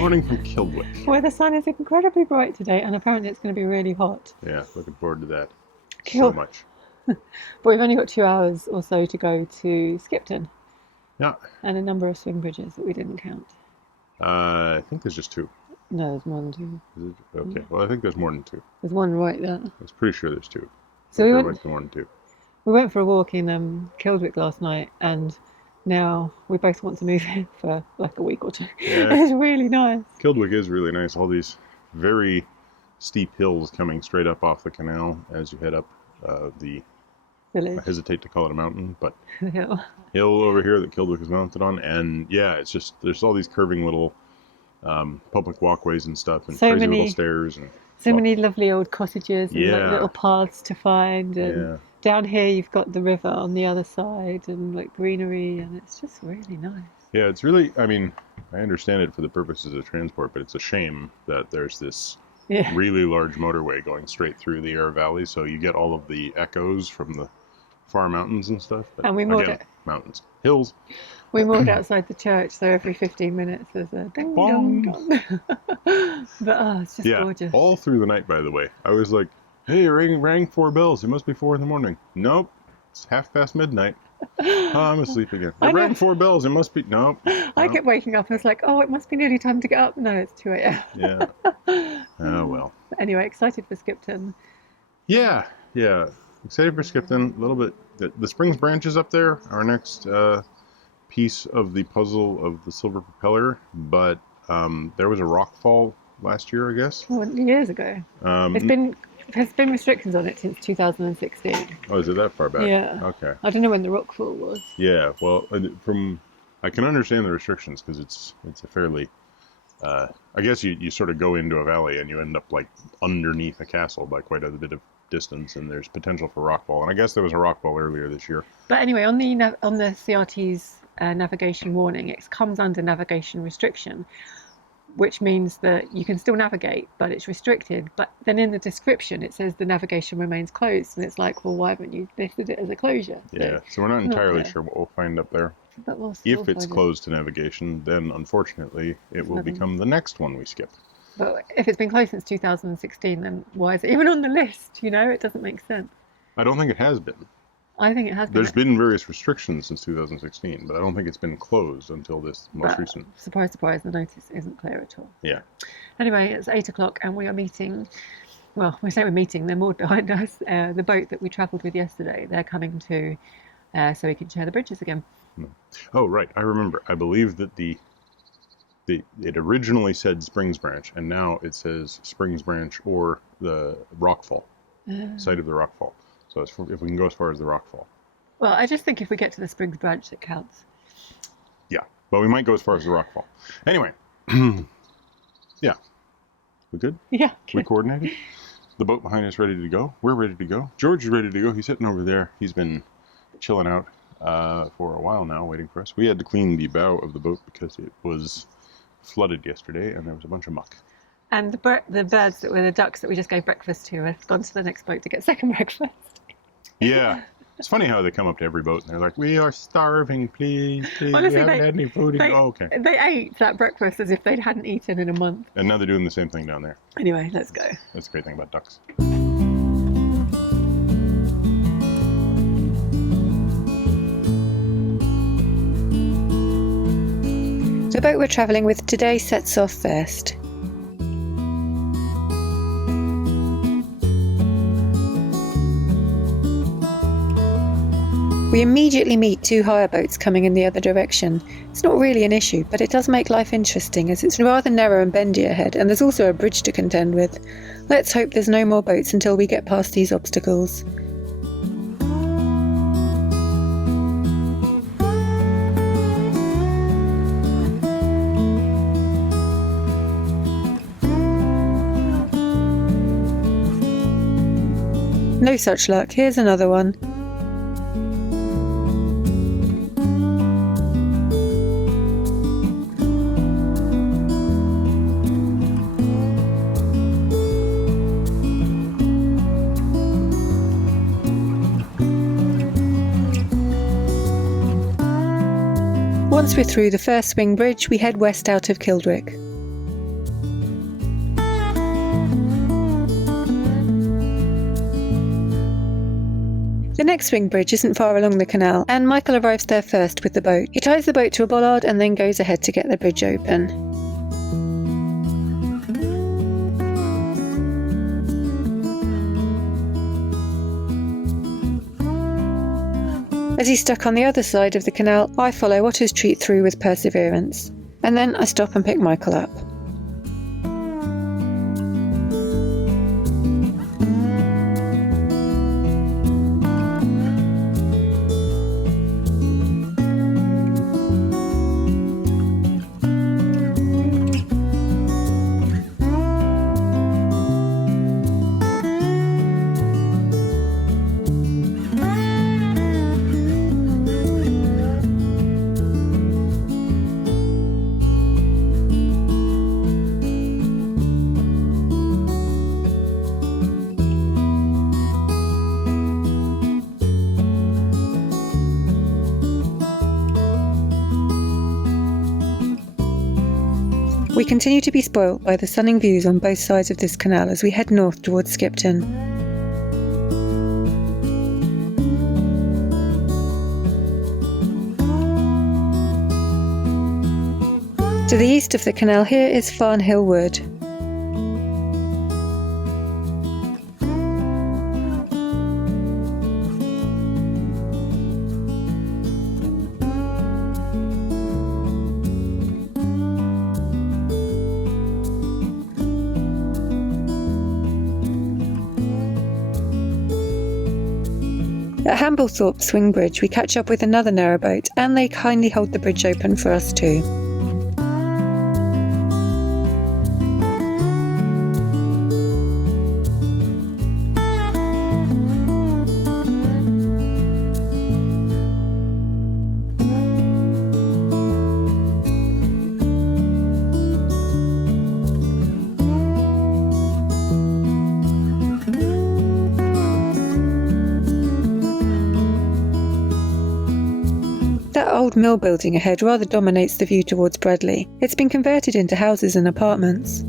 morning from Kildwick. Where the sun is incredibly bright today, and apparently it's going to be really hot. Yeah, looking forward to that Cool. so much. But we've only got 2 hours or so to go to Skipton. Yeah. And a number of swing bridges that we didn't count. I think there's just 2. No, there's more than 2. Is it? Okay, well, I think there's more than 2. There's one right there. I was pretty sure there's 2. So there might be more than 2. We went for a walk in Kildwick last night, and now we both want to move here for like a week or 2. Yeah. It's really nice. Kildwick is really nice. All these very steep hills coming straight up off the canal as you head up the Village. I hesitate to call it a mountain, but The hill. hill over here that Kildwick is mounted on. And yeah, it's just, there's all these curving little public walkways and stuff, and So crazy many- little stairs. And So many lovely old cottages and like Yeah. little paths to find, and yeah. down here you've got the river on the other side and like greenery, and it's just really nice. Yeah, it's really, I mean, I understand it for the purposes of transport, but it's a shame that there's this Yeah. really large motorway going straight through the Air Valley, so you get all of the echoes from the far mountains and stuff. But And we moored again, it. mountains, hills. We moored outside the church, so every 15 minutes there's a ding dong dong. But it's just Yeah, gorgeous. all through the night, by the way. I was like, hey, it rang 4 bells. It must be 4 in the morning. Nope, it's 1:30 midnight. Oh, I'm asleep again. I It rang know. 4 bells. It must be, nope. I nope. kept waking up and it's like, oh, it must be nearly time to get up. No, it's 2 a.m. Yeah. Oh, well. Anyway, excited for Skipton. Yeah. Excited for Skipton. A little bit. The Springs Branch is up there, our next piece of the puzzle of the Silver Propeller. But there was a rockfall last year, I guess. Well, years ago. There's been restrictions on it since 2016. Oh, is it that far back? Yeah. Okay. I don't know when the rockfall was. Yeah. Well, I can understand the restrictions because it's a fairly. I guess you sort of go into a valley and you end up like underneath a castle by quite a bit of distance, and there's potential for rockfall. And I guess there was a rockfall earlier this year. But anyway, on the CRT's navigation warning, it comes under navigation restriction, which means that you can still navigate, but it's restricted. But then in the description, it says the navigation remains closed, and it's like, well, why haven't you listed it as a closure? Yeah. So we're not entirely sure what we'll find up there. But we'll If it's find it. closed to navigation, then unfortunately it will nothing. become the next one we skip. But if it's been closed since 2016, then why is it even on the list? You know, it doesn't make sense. I don't think it has been. I think it has been. There's been various restrictions since 2016, but I don't think it's been closed until this most recent. Surprise, surprise, the notice isn't clear at all. Yeah. Anyway, it's 8 o'clock and we are meeting. Well, we say we're meeting, they're moored behind us. The boat that we travelled with yesterday, they're coming to so we can share the bridges again. Oh, right. I remember. I believe that it originally said Springs Branch, and now it says Springs Branch or the Rockfall, site of the Rockfall. So if we can go as far as the Rockfall. Well, I just think if we get to the Springs Branch, it counts. Yeah, but we might go as far as the Rockfall. Anyway, yeah. We good? Yeah. We coordinated? The boat behind us ready to go. We're ready to go. George is ready to go. He's sitting over there. He's been chilling out for a while now, waiting for us. We had to clean the bow of the boat because it was flooded yesterday and there was a bunch of muck. And the birds that were the ducks that we just gave breakfast to have gone to the next boat to get second breakfast. Yeah. It's funny how they come up to every boat and they're like, we are starving, please. Honestly, we haven't had any food. Oh, okay. They ate that breakfast as if they hadn't eaten in a month. And now they're doing the same thing down there. Anyway, let's go. That's the great thing about ducks. The boat we're travelling with today sets off first. We immediately meet 2 hire boats coming in the other direction. It's not really an issue, but it does make life interesting as it's rather narrow and bendy ahead, and there's also a bridge to contend with. Let's hope there's no more boats until we get past these obstacles. No such luck. Here's another one. Once we're through the first swing bridge, we head west out of Kildwick. next swing bridge isn't far along the canal, and Michael arrives there first with the boat. He ties the boat to a bollard and then goes ahead to get the bridge open. As he's stuck on the other side of the canal, I follow Otter's treat through with perseverance. And then I stop and pick Michael up. We continue to be spoilt by the stunning views on both sides of this canal as we head north towards Skipton. To the east of the canal here is Farnhill Wood. At Hamblethorpe Swing Bridge we catch up with another narrowboat, and they kindly hold the bridge open for us too. That old mill building ahead rather dominates the view towards Bradley. It's been converted into houses and apartments.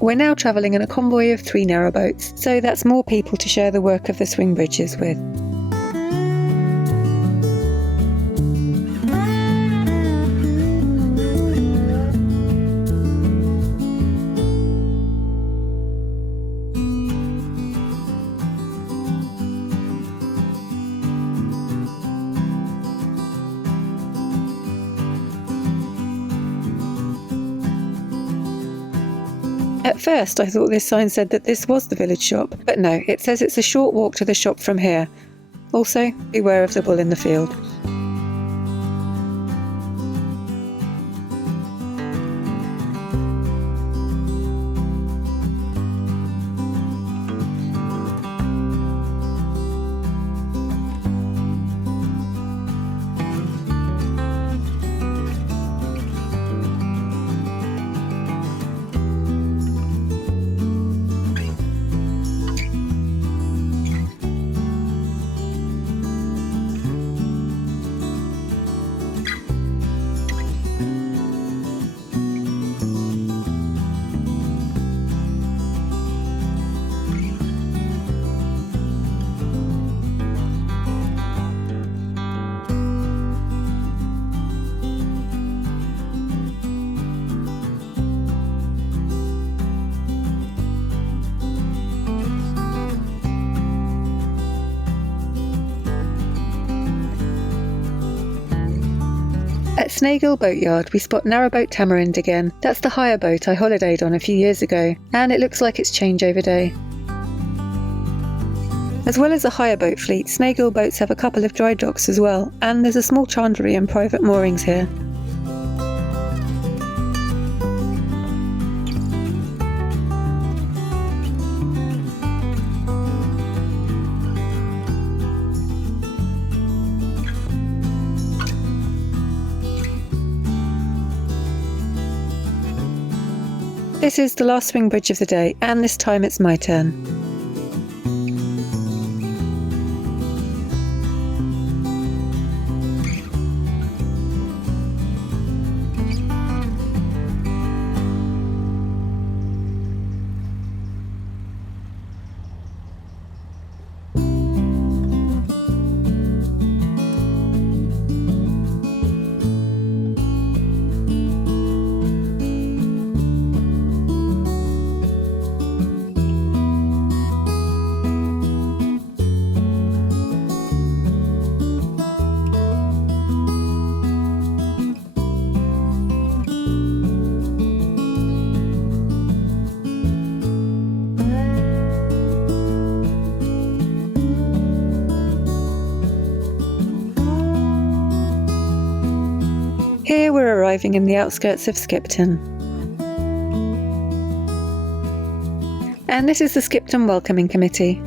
We're now travelling in a convoy of 3 narrowboats, so that's more people to share the work of the swing bridges with. At first I thought this sign said that this was the village shop, but no, it says it's a short walk to the shop from here. Also, beware of the bull in the field. At Snagill Boatyard we spot Narrowboat Tamarind again. That's the hire boat I holidayed on a few years ago, and it looks like it's changeover day. As well as a hire boat fleet, Snagill boats have a couple of dry docks as well, and there's a small chandlery and private moorings here. This is the last swing bridge of the day, and this time it's my turn. Here we're arriving in the outskirts of Skipton. And this is the Skipton Welcoming Committee.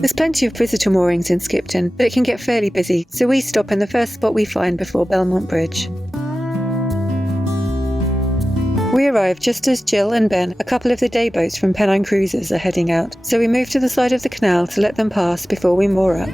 There's plenty of visitor moorings in Skipton, but it can get fairly busy, so we stop in the first spot we find before Belmont Bridge. We arrive just as Jill and Ben, a couple of the day boats from Pennine Cruises, are heading out, so we move to the side of the canal to let them pass before we moor up.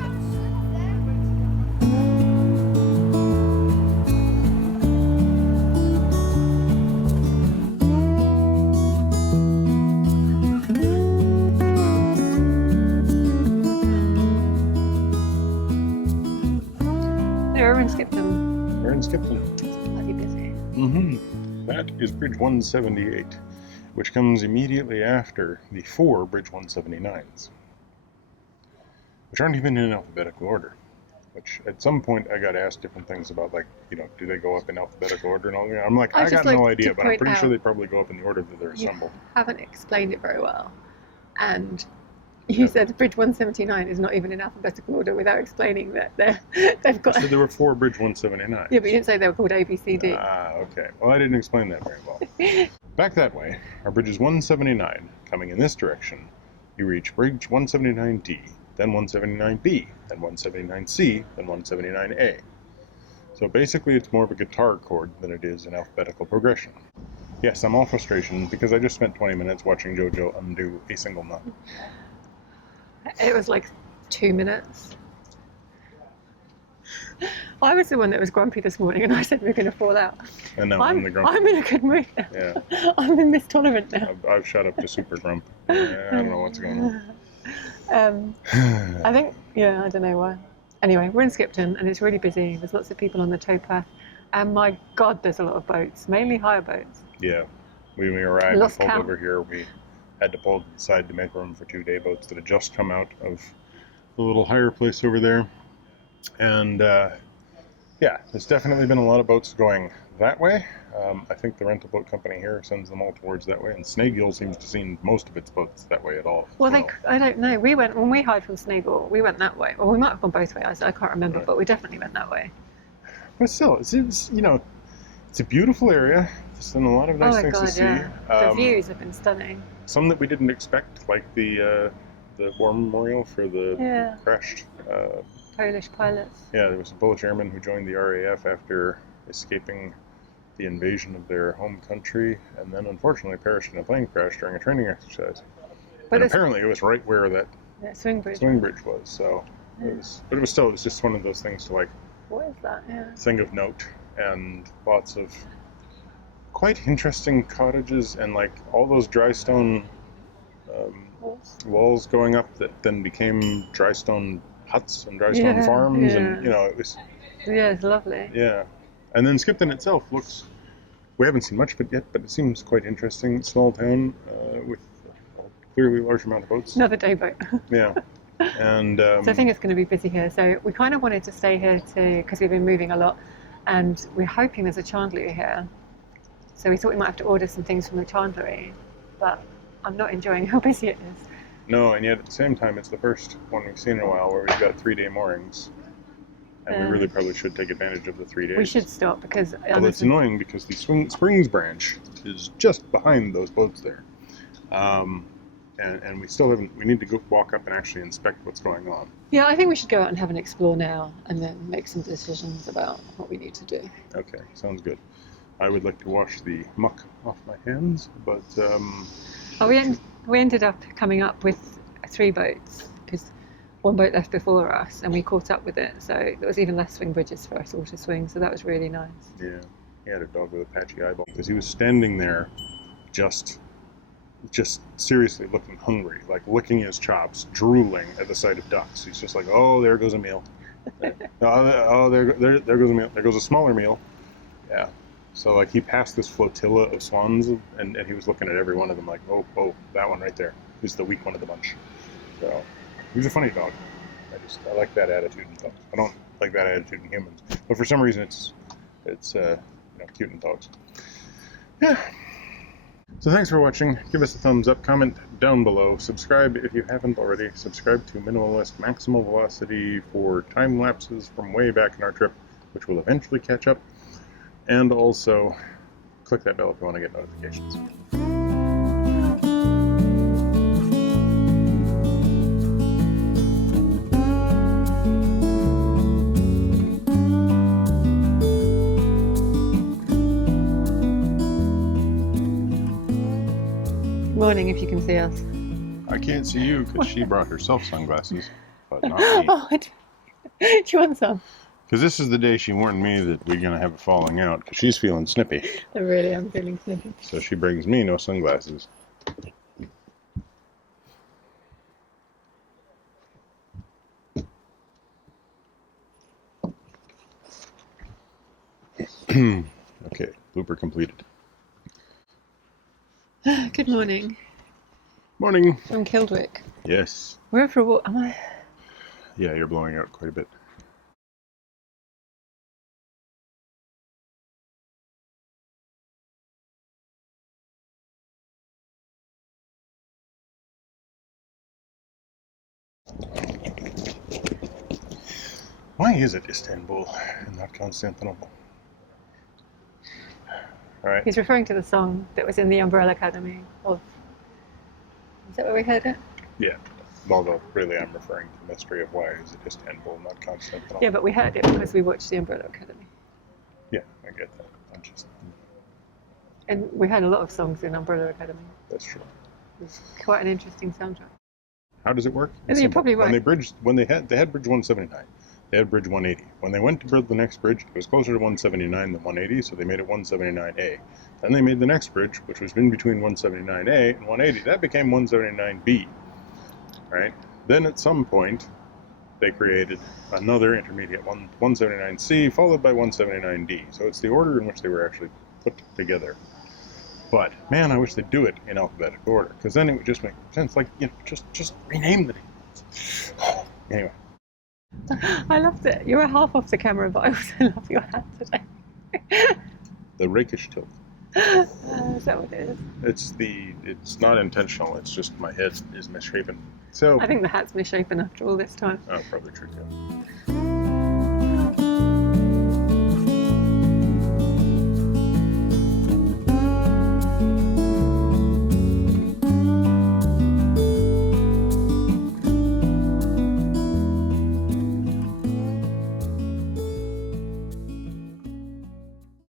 We're in Skipton. We're in Skipton. It's bloody busy. That is Bridge 178, which comes immediately after the 4 Bridge 179s, which aren't even in alphabetical order. Which at some point I got asked different things about, like, you know, do they go up in alphabetical order and all that? I'm like, I got no idea, but I'm pretty sure they probably go up in the order that they're assembled. You haven't explained it very well, and you said Bridge 179 is not even in alphabetical order without explaining that they've got... So there were 4 Bridge 179s. Yeah, but you didn't say they were called A, B, C, D. Ah, okay. Well, I didn't explain that very well. Back that way, our bridge is 179. Coming in this direction, you reach Bridge 179D, then 179B, then 179C, then 179A. So basically it's more of a guitar chord than it is an alphabetical progression. Yes, I'm all frustration because I just spent 20 minutes watching JoJo undo a single knot. It was like 2 minutes. I was the one that was grumpy this morning, and I said we're going to fall out. And now I'm the grumpy. I'm in a good mood now. Yeah. I'm in Miss Tolerant now. I've shot up to super grump. I don't know what's going on. I think, I don't know why. Anyway, we're in Skipton, and it's really busy. There's lots of people on the towpath. And my God, there's a lot of boats, mainly hire boats. Yeah. When we arrived and pulled over here, we had to pull to the side to make room for 2 day boats that had just come out of the little hire place over there. And there's definitely been a lot of boats going that way. I think the rental boat company here sends them all towards that way, and Snaguil seems to send most of its boats that way at all. Well, I don't know. When we hired from Snaguil, we went that way. Well, we might have gone both ways. I can't remember, but we definitely went that way. But still, it's it's a beautiful area. There's been a lot of nice things to see. The views have been stunning. Some that we didn't expect, like the war memorial for the crashed Polish pilots. Yeah, there was a Polish airman who joined the RAF after escaping the invasion of their home country, and then unfortunately perished in a plane crash during a training exercise. But apparently it was right where that swing bridge was. So it was just one of those things to, like, what is that? Yeah. Thing of note, and lots of quite interesting cottages, and like all those dry stone walls going up that then became dry stone huts and dry stone farms, and it was it's lovely. Yeah. And then Skipton itself looks, we haven't seen much of it yet, but it seems quite interesting. Small town with clearly a large amount of boats. Another day boat. Yeah. And so I think it's going to be busy here. So we kind of wanted to stay here because we've been moving a lot, and we're hoping there's a chandlery here. So we thought we might have to order some things from the chandlery, but I'm not enjoying how busy it is. No, and yet at the same time, it's the first one we've seen in a while where we've got 3-day moorings. And we really probably should take advantage of the 3 days. We should stop because... Well, it's annoying because the Springs branch is just behind those boats there. And we still haven't... We need to go walk up and actually inspect what's going on. Yeah, I think we should go out and have an explore now and then make some decisions about what we need to do. Okay, sounds good. I would like to wash the muck off my hands, but... We ended up coming up with 3 boats because one boat left before us and we caught up with it, so there was even less swing bridges for us all to swing, so that was really nice. Yeah, he had a dog with a patchy eyeball because he was standing there just seriously looking hungry, like licking his chops, drooling at the sight of ducks. He's just like, oh, there goes a meal. Oh, there goes a meal. There goes a smaller meal. Yeah. So, like, he passed this flotilla of swans, and he was looking at every one of them like, oh, that one right there is the weak one of the bunch. So, he was a funny dog. I like that attitude in dogs. I don't like that attitude in humans. But for some reason, it's It's cute and dogs. Yeah. So thanks for watching. Give us a thumbs up, comment down below, subscribe if you haven't already. Subscribe to Minimalist Maximal Velocity for time lapses from way back in our trip, which will eventually catch up. And also click that bell if you want to get notifications. Morning, if you can see us. I can't see you because she brought herself sunglasses, but not me. Oh, do you want some? Because this is the day she warned me that we're going to have a falling out because she's feeling snippy. I really am feeling snippy. So she brings me no sunglasses. Okay, blooper completed. Good morning. Morning. From Kildwick. Yes. We're in for a walk. Am I? Yeah, you're blowing out quite a bit. Why is it Istanbul and not Constantinople? Alright. He's referring to the song that was in the Umbrella Academy of... Is that where we heard it? Yeah. Although, really, I'm referring to the mystery of why is it Istanbul, not Constantinople. Yeah, but we heard it because we watched the Umbrella Academy. Yeah, I get that. I'm just... And we had a lot of songs in Umbrella Academy. That's true. It's quite an interesting soundtrack. How does it work? You're Simple. probably right. When they had bridge 179. They had bridge 180. When they went to build the next bridge, it was closer to 179 than 180, so they made it 179A. Then they made the next bridge, which was in between 179A and 180. That became 179B. Right? Then at some point, they created another intermediate 179C, followed by 179D. So it's the order in which they were actually put together. But man, I wish they'd do it in alphabetical order, because then it would just make sense. Like, just rename the names. Anyway. I loved it. You were half off the camera, but I also love your hat today. The rakish tilt. Is that what it is? It's not intentional. It's just my head is misshapen. So I think the hat's misshapen after all this time. oh, probably true too.